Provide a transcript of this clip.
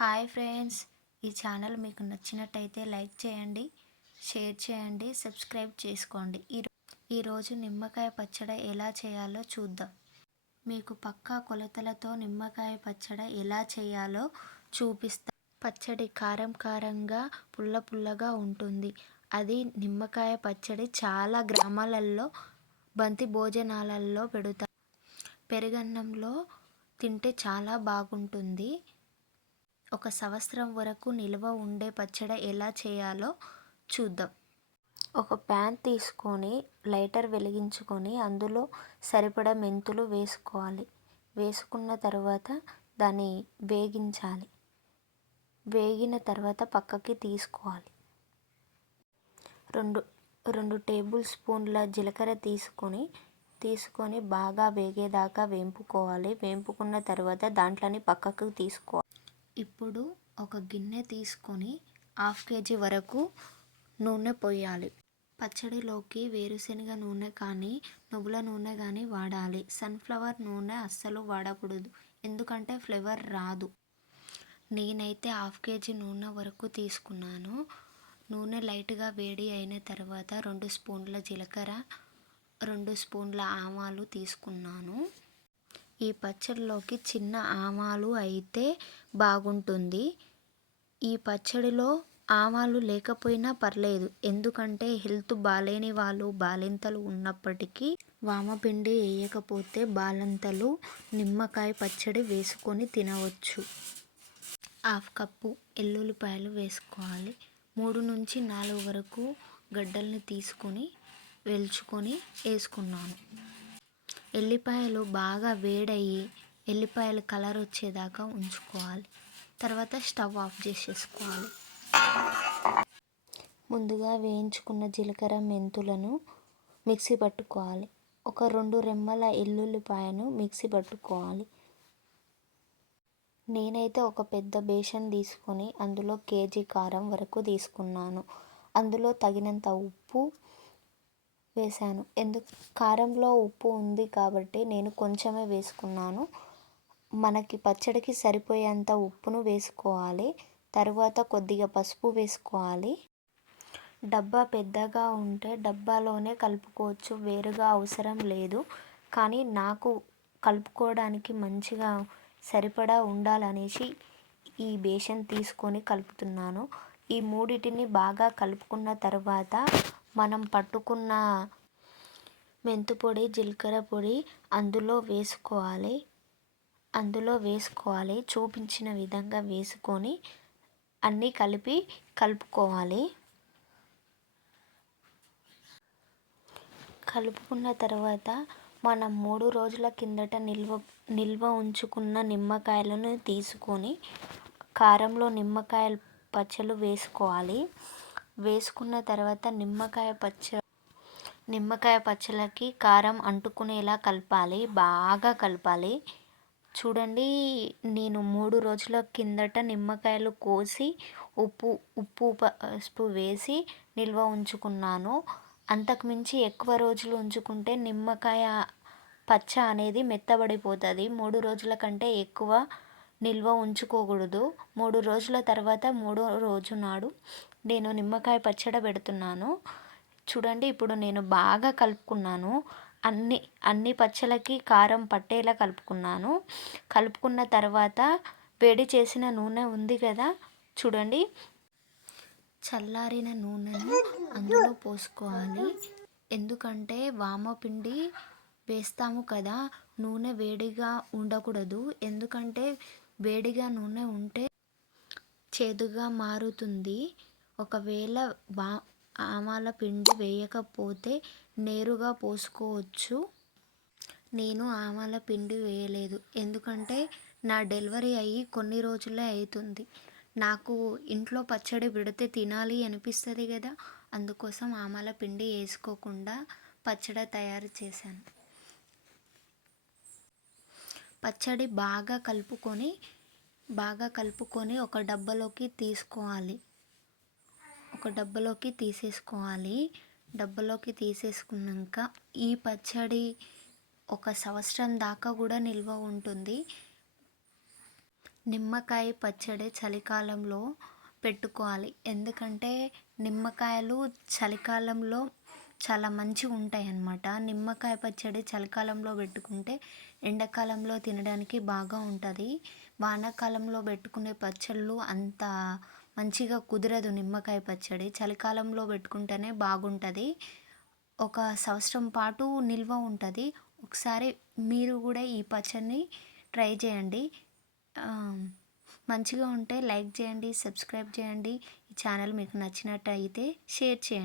Hi friends, ఈ channel మీకు నచ్చినట్టయితే లైక్ చేయండి, షేర్ చేయండి, సబ్స్క్రైబ్ చేసుకోండి. ఈరోజు నిమ్మకాయ పచ్చడి ఎలా చేయాలో చూద్దాం. మీకు పక్కా కొలతలతో నిమ్మకాయ పచ్చడి ఎలా చేయాలో చూపిస్తా. పచ్చడి కారం కారంగా పుల్ల పుల్లగా ఉంటుంది. అది నిమ్మకాయ పచ్చడి చాలా గ్రామాలలో బంతి భోజనాలలో పెడతారు. పెరుగన్నంలో తింటే చాలా బాగుంటుంది. ఒక సంవత్సరం వరకు నిల్వ ఉండే పచ్చడి ఎలా చేయాలో చూద్దాం. ఒక ప్యాన్ తీసుకొని లైటర్ వెలిగించుకొని అందులో సరిపడా మెంతులు వేసుకోవాలి. వేసుకున్న తర్వాత దాన్ని వేగించాలి. వేగిన తర్వాత పక్కకి తీసుకోవాలి. రెండు టేబుల్ స్పూన్ల జీలకర్ర తీసుకొని బాగా వేగేదాకా వేంపుకోవాలి. వేంపుకున్న తర్వాత దాంట్లోని పక్కకు తీసుకోవాలి. ఇప్పుడు ఒక గిన్నె తీసుకొని 1/2 kg వరకు నూనె పోయాలి. పచ్చడిలోకి వేరుశనగ నూనె కానీ నువ్వుల నూనె కానీ వాడాలి. సన్ఫ్లవర్ నూనె అస్సలు వాడకూడదు, ఎందుకంటే ఫ్లేవర్ రాదు. నేనైతే 1/2 kg నూనె వరకు తీసుకున్నాను. నూనె లైట్గా వేడి అయిన తర్వాత 2 స్పూన్ల జీలకర్ర, 2 స్పూన్ల ఆవాలు తీసుకున్నాను. ఈ పచ్చడిలోకి చిన్న ఆవాలు అయితే బాగుంటుంది. ఈ పచ్చడిలో ఆవాలు లేకపోయినా పర్లేదు, ఎందుకంటే హెల్త్ బాలేని వాళ్ళు, బాలింతలు ఉన్నప్పటికీ వామపిండి వేయకపోతే బాలింతలు నిమ్మకాయ పచ్చడి వేసుకొని తినవచ్చు. 1/2 కప్పు ఎల్లుల్లిపాయలు వేసుకోవాలి. 3 నుంచి 4 వరకు గడ్డల్ని తీసుకొని వెల్చుకొని వేసుకున్నాను. ఎల్లిపాయలు బాగా వేడయ్యి ఎల్లిపాయలు కలర్ వచ్చేదాకా ఉంచుకోవాలి. తర్వాత స్టవ్ ఆఫ్ చేసేసుకోవాలి. ముందుగా వేయించుకున్న జీలకర్ర మెంతులను మిక్సీ పట్టుకోవాలి. ఒక 2 రెమ్మల ఎల్లుల్లిపాయను మిక్సీ పట్టుకోవాలి. నేనైతే ఒక పెద్ద బేషన్ తీసుకొని అందులో 1 kg కారం వరకు తీసుకున్నాను. అందులో తగినంత ఉప్పు వేసాను. కారంలో ఉప్పు ఉంది కాబట్టి నేను కొంచెమే వేసుకున్నాను. మనకి పచ్చడికి సరిపోయేంత ఉప్పును వేసుకోవాలి. తరువాత కొద్దిగా పసుపు వేసుకోవాలి. డబ్బా పెద్దగా ఉంటే డబ్బాలోనే కలుపుకోవచ్చు, వేరుగా అవసరం లేదు. కానీ నాకు కలుపుకోవడానికి మంచిగా సరిపడా ఉండాలనేసి ఈ బేషన్ తీసుకొని కలుపుతున్నాను. ఈ మూడిటిని బాగా కలుపుకున్న తర్వాత మనం పట్టుకున్న మెంతుపొడి, జీలకర్ర పొడి అందులో వేసుకోవాలి. చూపించిన విధంగా వేసుకొని అన్నీ కలుపుకోవాలి. కలుపుకున్న తర్వాత మనం 3 రోజుల కిందట నిల్వ ఉంచుకున్న నిమ్మకాయలను తీసుకొని కారంలో నిమ్మకాయ పచ్చళ్ళు వేసుకోవాలి. వేసుకున్న తర్వాత నిమ్మకాయ పచ్చళ్ళకి కారం అంటుకునేలా బాగా కలపాలి. చూడండి, నేను 3 రోజుల కిందట నిమ్మకాయలు కోసి ఉప్పు పసుపు వేసి నిల్వ ఉంచుకున్నాను. అంతకుమించి ఎక్కువ రోజులు ఉంచుకుంటే నిమ్మకాయ పచ్చ అనేది మెత్తబడిపోతుంది. 3 రోజుల కంటే ఎక్కువ నిల్వ ఉంచుకోకూడదు. 3 రోజుల తర్వాత 3వ రోజు నాడు నేను నిమ్మకాయ పచ్చడి పెడుతున్నాను. చూడండి, ఇప్పుడు నేను బాగా కలుపుకున్నాను. అన్ని పచ్చళ్ళకి కారం పట్టేలా కలుపుకున్నాను. కలుపుకున్న తర్వాత వేడి చేసిన నూనె ఉంది కదా, చూడండి, చల్లారిన నూనెను అందులో పోసుకోవాలి. ఎందుకంటే వామపిండి వేస్తాము కదా, నూనె వేడిగా ఉండకూడదు. ఎందుకంటే వేడిగా నూనె ఉంటే చేదుగా మారుతుంది. ఒకవేళ ఆవాల పిండి వేయకపోతే నేరుగా పోసుకోవచ్చు. నేను ఆవాల పిండి వేయలేదు, ఎందుకంటే నా డెలివరీ అయ్యి కొన్ని రోజులే అవుతుంది. నాకు ఇంట్లో పచ్చడి పెడితే తినాలి అనిపిస్తుంది కదా, అందుకోసం ఆవాల పిండి వేసుకోకుండా పచ్చడి తయారు చేశాను. పచ్చడి బాగా కలుపుకొని ఒక డబ్బాలోకి తీసేసుకోవాలి. డబ్బాలోకి తీసేసుకున్నాక ఈ పచ్చడి 1 సంవత్సరం దాకా కూడా నిల్వ ఉంటుంది. నిమ్మకాయ పచ్చడి చలికాలంలో పెట్టుకోవాలి. ఎందుకంటే నిమ్మకాయలు చలికాలంలో చాలా మంచిగుంటాయన్నమాట. నిమ్మకాయ పచ్చడి చలికాలంలో పెట్టుకుంటే ఎండాకాలంలో తినడానికి బాగా ఉంటది. వానాకాలంలో పెట్టుకునే పచ్చళ్ళు అంత మంచిగా కుదరదు నిమ్మకాయ పచ్చడి. చలికాలంలో పెట్టుకుంటేనే బాగుంటది. ఒక సంవత్సరం పాటు నిల్వ ఉంటది. ఒకసారి మీరు కూడా ఈ పచ్చడిని ట్రై చేయండి. మంచిగా ఉంటే లైక్ చేయండి, సబ్స్క్రైబ్ చేయండి. ఈ ఛానల్ మీకు నచ్చినట్టయితే షేర్ చేయండి.